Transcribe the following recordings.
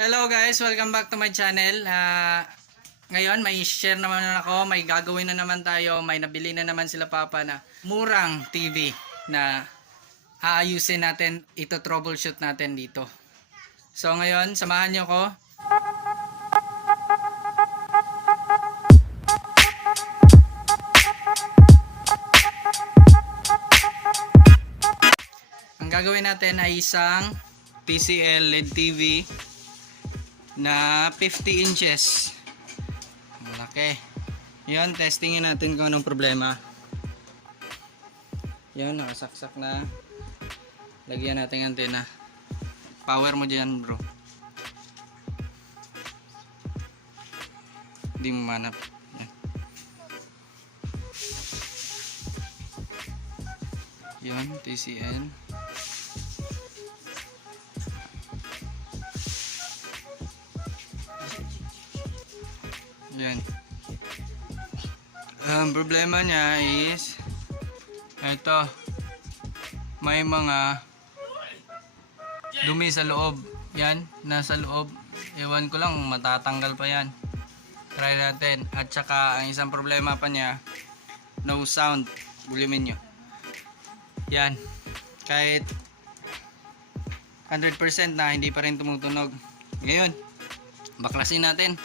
Hello guys, welcome back to my channel. Ngayon may share naman ako, may gagawin na naman tayo, may nabili na naman sila papa na murang TV na aayusin natin, ito troubleshoot natin dito. So ngayon, samahan nyo ko. Ang gagawin natin ay isang TCL LED TV na 50 inches. Malaki. Yan, testingin natin kung anong problema. Yan, nakasaksak na. Lagyan natin ang antena. Power mo dyan, bro. Hindi mo manap. Yan, TCL. Yan. Ang problema niya is ito, may mga dumi sa loob. Yan, nasa loob. Ewan ko lang, matatanggal pa yan. Try natin. At saka ang isang problema pa niya, no sound. Volume nyo. Yan. Kahit 100% na, hindi pa rin tumutunog. Ngayon, baklasin natin.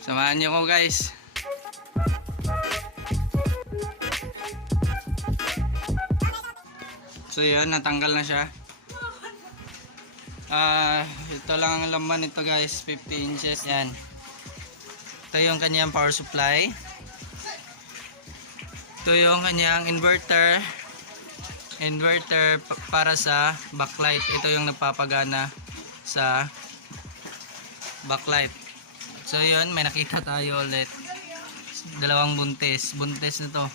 Samahan niyo ko guys. So yan, natanggal na siya. Ito lang ang laman nito guys, 50 inches. Yan. Ito yung kanyang power supply. Ito yung kanyang inverter. Inverter para sa backlight. Ito yung nagpapagana sa backlight. So yun, may nakita tayo ulit. Dalawang buntis. Buntis na to.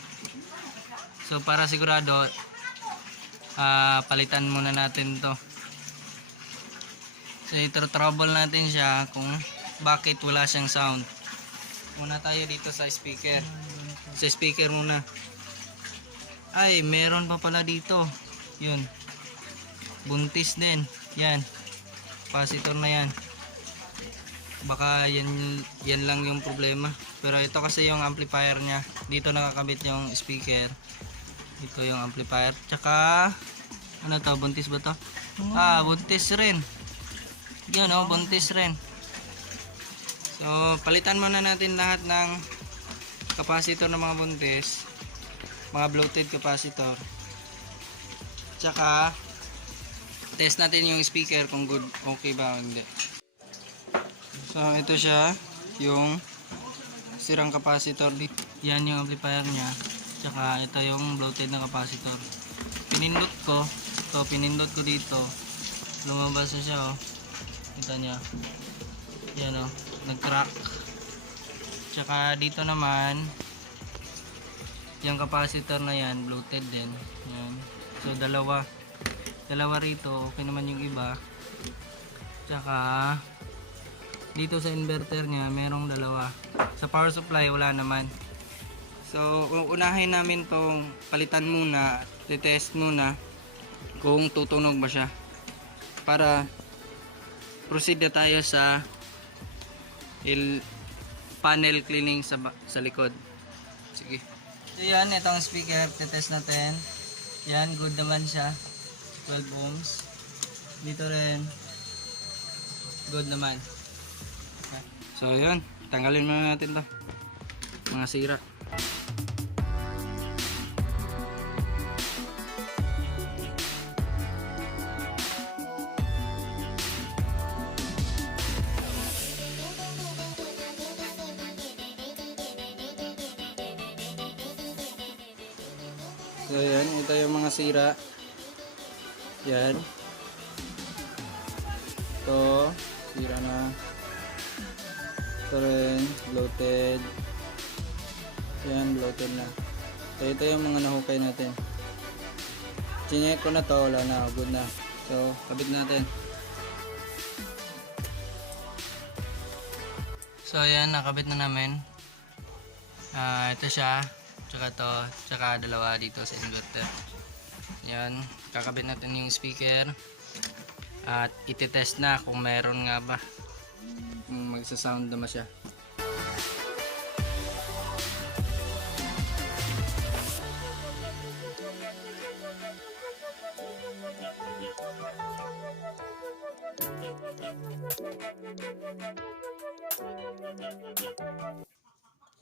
So para sigurado, palitan muna natin to. So ito trouble natin siya kung bakit wala siyang sound. Muna tayo dito sa speaker. Sa speaker muna. Ay, meron pa pala dito. Yun. Buntis din. Yan. Capacitor na yan. Baka yan lang yung problema. Pero ito kasi yung amplifier nya. Dito nakakabit yung speaker. Dito yung amplifier. Tsaka ano to? Buntis ba to? Buntis rin. Yun buntis rin. So palitan muna natin lahat ng capacitor ng mga buntis. Mga bloated capacitor. Tsaka test natin yung speaker kung good, okay ba o hindi. So ito siya, yung sirang capacitor. Yan yung amplifier nya. Tsaka ito yung bloated na capacitor. Pinindot ko dito. Lumabas na siya Kita nya. Yan nag-crack. Tsaka dito naman, yung capacitor na yan, bloated din. Yan. So dalawa rito, okay naman yung iba. Tsaka dito sa inverter niya merong dalawa. Sa power supply wala naman. So unahin namin tong palitan muna, test muna kung tutunog ba siya para proceed na tayo sa panel cleaning sa likod. Sige. So yan, itong speaker test natin. Yan, good naman siya. 12 ohms. Dito rin good naman. So yun, tanggalin muna natin to, mga sira. So yan, ito yung mga sira. Yan. Ito, sira na. Ito rin, bloated. Yan, bloated na. So ito yung mga nahukay natin. Chinek ko na to, wala na, good na. So kabit natin. So yan, nakabit na namin. Ito siya, tsaka to, tsaka dalawa dito sa inverter. Yan, kakabit natin yung speaker. At iti-test na kung meron nga ba. Magsa-sound naman siya.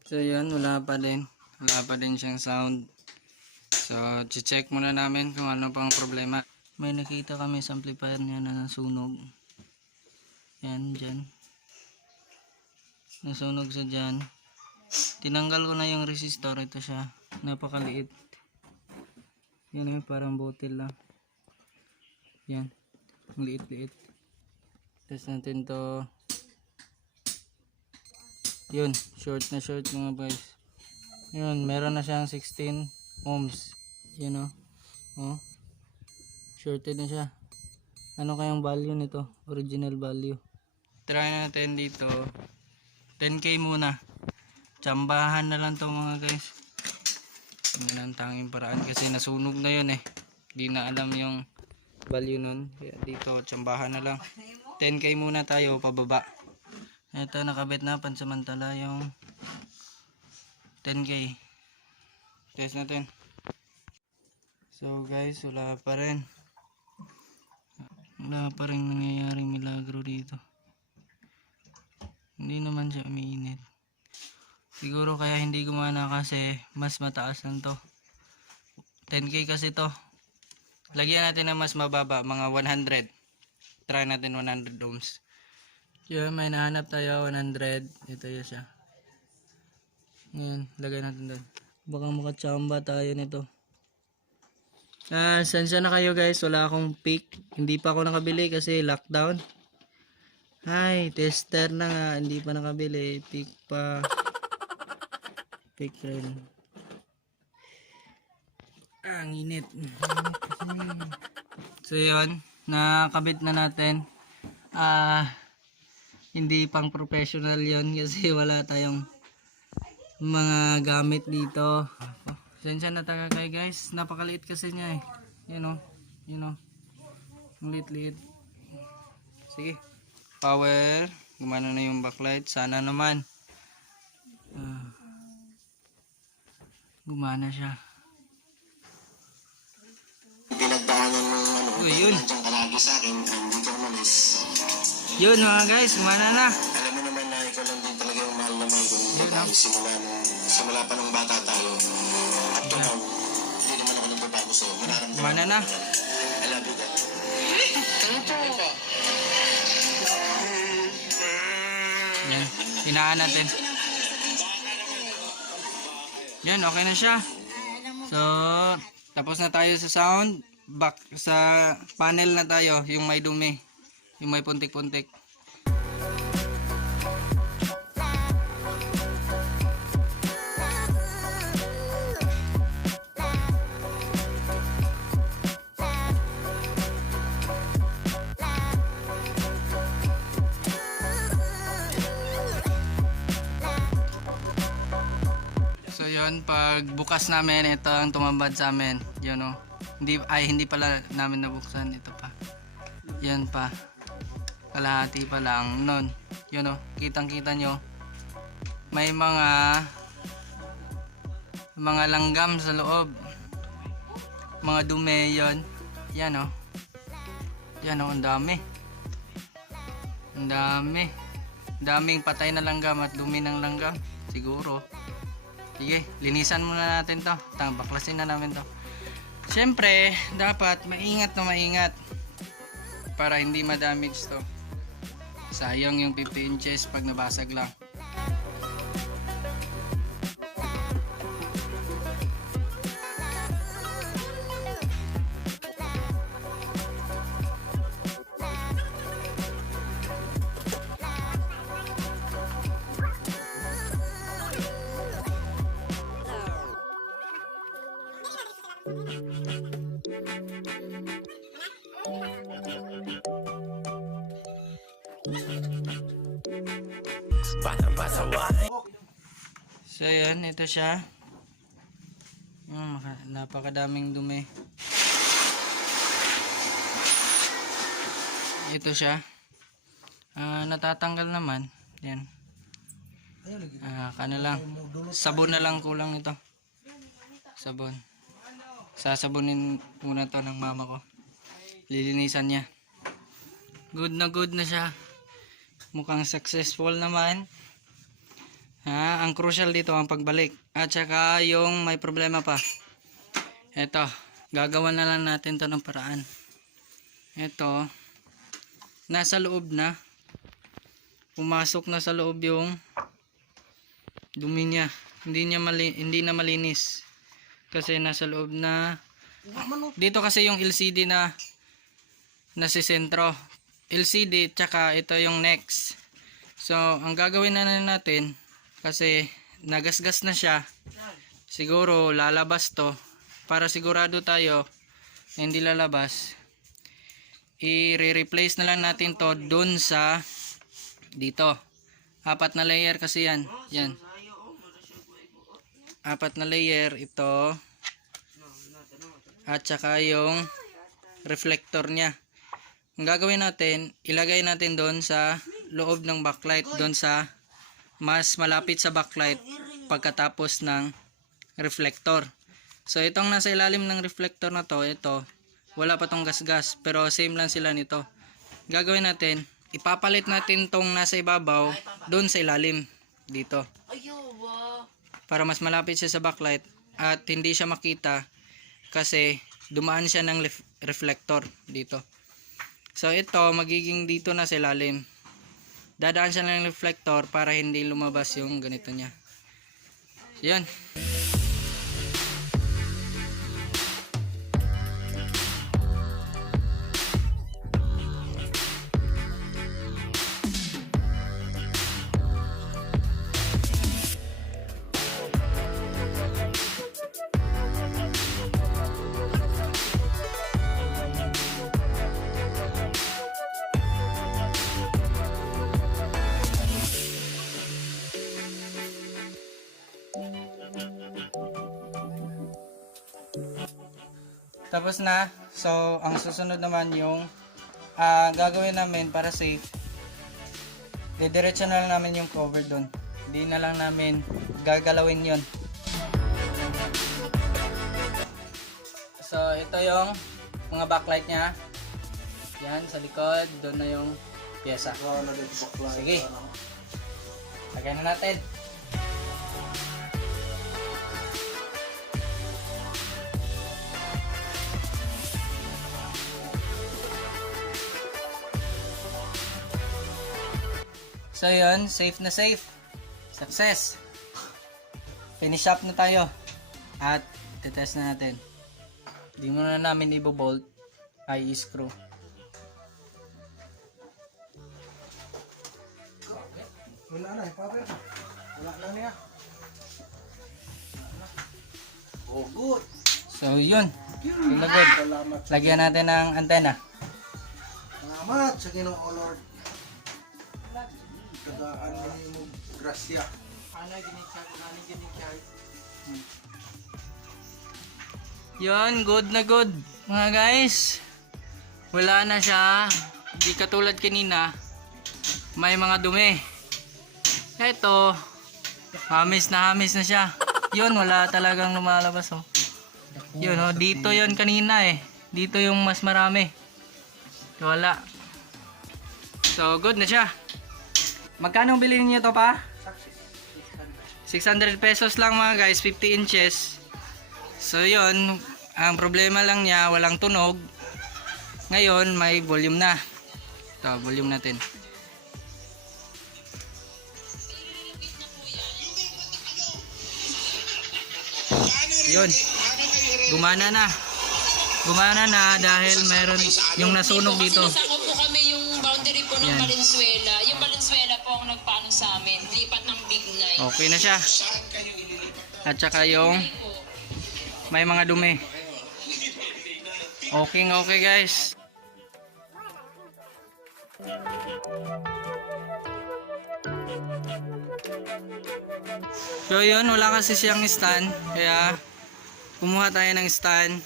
So yun, wala pa din siyang sound. So check muna namin kung ano pang problema. May nakita kami sa amplifier niya na nasunog. Yan, dyan nasunog sa dyan. Tinanggal ko na yung resistor. Ito siya, napakaliit. Yan eh, parang bottle lang. Yan, ang liit-liit. Test natin to. Yun, short na short mga guys. Yun, meron na siyang 16 ohms. Yun o. Oh. Shorted na siya. Ano kayang value nito? Original value. Try natin dito. 10k muna. Tsambahan na lang to mga guys. Hindi lang tanging paraan kasi nasunog na yun eh. Di na alam yung value nun. Kaya dito, tsambahan na lang. 10k muna tayo, pababa. Ito, nakabit na pansamantala yung 10k. Test natin. So guys, wala pa rin nangyayaring milagro dito. Hindi naman siya umiinit. Siguro kaya hindi gumana kasi mas mataas lang to. 10k kasi to. Lagyan natin ng mas mababa, mga 100. Try natin 100 ohms. Yun, may nahanap tayo 100. Ito yun siya. Ngayon, lagay natin doon. Baka makachamba tayo nito. Sensya na kayo guys, wala akong pick. Hindi pa ako nakabili kasi lockdown. Hi, tester na nga, hindi pa nakabili. Pick pa. Pick rin. Ang init. So yun, nakabit na natin. Hindi pang professional yun kasi wala tayong mga gamit dito. Sensya na taga kayo guys, napakaliit kasi niya eh. You know, liit-liit. Sige, power, gumana na yung backlight, sana naman gumana siya. Pinagdaanan ng Yun. nandiyan ka lagi sa akin, hindi ka umalis. Yun mga guys, gumana na. Alam mo naman na ikaw lang din talaga yung mahal na mahal ko. Simula pa ng bata tayo. At to now, hindi naman ako nagbabago sa'yo. Mararamdaman Gumana na. I love you, Dad. Yan, hinaan natin. Yan, okay na siya. So, tapos na tayo sa sound. Back sa panel na tayo, yung may dumi, yung may puntik-puntik. So yun, pag bukas namin, ito ang tumambad sa amin. Yun o. Hindi pala namin nabuksan. Ito pa. Yan pa. Kalahati pa lang. Nun. Yun o. Kitang kita nyo. May mga langgam sa loob. Mga dumi yun. Yan o. Yan o. Ang dami. Ang dami. Daming patay na langgam at dumi ng langgam. Siguro. Sige, linisan muna natin to. Baklasin na namin to. Siyempre, dapat maingat na maingat para hindi ma-damage to. Sayang yung 50 inches pag nabasag lang. So yan, ito siya. Napakadaming dumi. ito siya. Natatanggal naman. Yan. Kano lang. Sabon na lang kulang ito. Sabon. Sasabunin muna to ng mama ko. Lilinisan niya. Good na siya. Mukhang successful naman. Ang crucial dito ang pagbalik. At saka yung may problema pa. Ito. Gagawa na lang natin to ng paraan. Ito. Nasa loob na. Pumasok na sa loob yung dumi niya. Hindi na malinis. Kasi nasa loob na. Dito kasi yung LCD na nasa sentro. LCD tsaka ito yung next. So ang gagawin na natin, kasi nagasgas na siya, siguro lalabas to. Para sigurado tayo na hindi lalabas, i-replace na lang natin to dun sa dito. 4 na layer kasi yan. Yan. 4 na layer ito. At saka yung reflector niya. Ang gagawin natin, ilagay natin doon sa loob ng backlight, doon sa mas malapit sa backlight pagkatapos ng reflector. So itong nasa ilalim ng reflector na to, ito, wala pa tong gasgas, pero same lang sila nito. Gagawin natin, ipapalit natin tong nasa ibabaw doon sa ilalim dito. Para mas malapit siya sa backlight at hindi siya makita kasi dumaan siya ng reflector dito. So ito magiging dito na sa ilalim. Dadaan siya ng reflector para hindi lumabas yung ganito niya. Yan. Tapos na. So ang susunod naman yung gagawin namin para safe, didiretso na lang namin yung cover doon. Hindi na lang namin gagalawin yon. So ito yung mga backlight nya. Yan sa likod. Doon na yung pyesa. Sige, lagyan na natin. So yun, safe na safe. Success. Finish up na tayo. At titest na natin. Hindi muna namin ibo-bolt, ay i-screw. Wala na, paper. Wala lang niya. Oh, good. So yun. Good. Lagyan natin ng antena. Salamat sa Ginoo Lord. Tagaan mo grasya. Yun, good na good. Mga guys, wala na siya. Di katulad kanina, may mga dumi. Eto, hamis na siya. Yun, wala talagang lumalabas oh. Yun oh, dito yun kanina eh. Dito yung mas marami. Wala. So, good na siya. Magkano bilhin niyo to pa? 600 pesos lang mga guys, 50 inches. So yun, ang problema lang niya, walang tunog. Ngayon, may volume na. Ito, volume natin. Yun, gumana na. Gumana na dahil meron yung nasunog dito. Sinasakop po kami yung boundary po ng Yan. Valenzuela. Yung Valenzuela po ang nagpaano sa amin. Lipat ng Big Night. Okay na siya. At saka yung may mga dumi. Okay guys. So yun, wala kasi siyang stand. Kaya kumuha tayo ng stand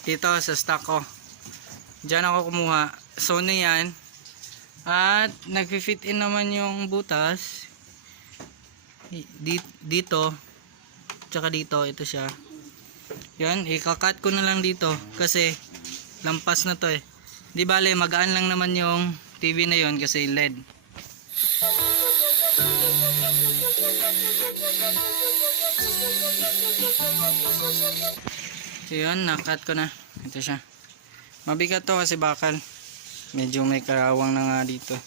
dito sa stock ko. Diyan ako kumuha. Sony yan. At nag-fit in naman yung butas dito tsaka dito. Ito siya. Yan, ikakat ko na lang dito kasi lampas na to eh. Di bale, magaan lang naman yung TV na yon kasi LED. So yun, nakat ko na. Ito siya. Mabigat to kasi bakal. Medyo may karawang na nga dito.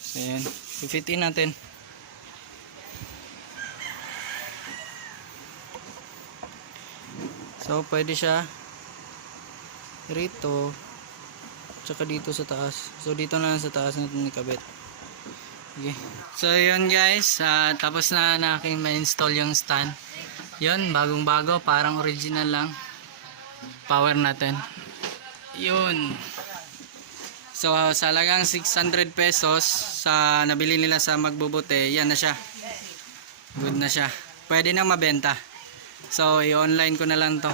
So yun, i-fit in natin. So pwede siya rito tsaka dito sa taas. So dito na lang sa taas natin ikabit. Okay. So yun guys, tapos na aking ma-install yung stand. Yun, bagong bago, parang original lang. Power natin. Yun. So sa halagang 600 pesos sa nabili nila sa Magbubuti, yan na siya. Good na siya. Pwede na mabenta. So i-online ko na lang to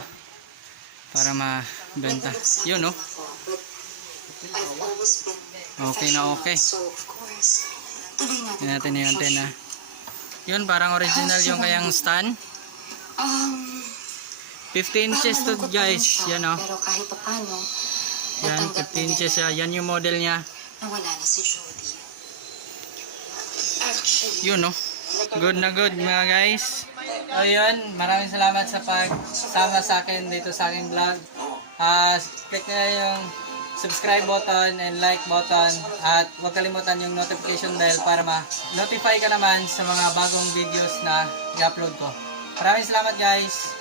para mabenta. Yun no. Okay na okay. Tingnan natin yung antena. Yun, parang original yung kayang stand. 15 inches to guys. Yan o. Pero kahit pa paano, Yan, 15 inches siya. Yan yung model niya. nawala na si Jody. Yun no. Good na good mga guys. Ayun, maraming salamat sa pagsama sa akin dito sa aking vlog. Click na yung subscribe button and like button at huwag kalimutan yung notification bell para ma-notify ka naman sa mga bagong videos na i-upload ko. Maraming salamat guys.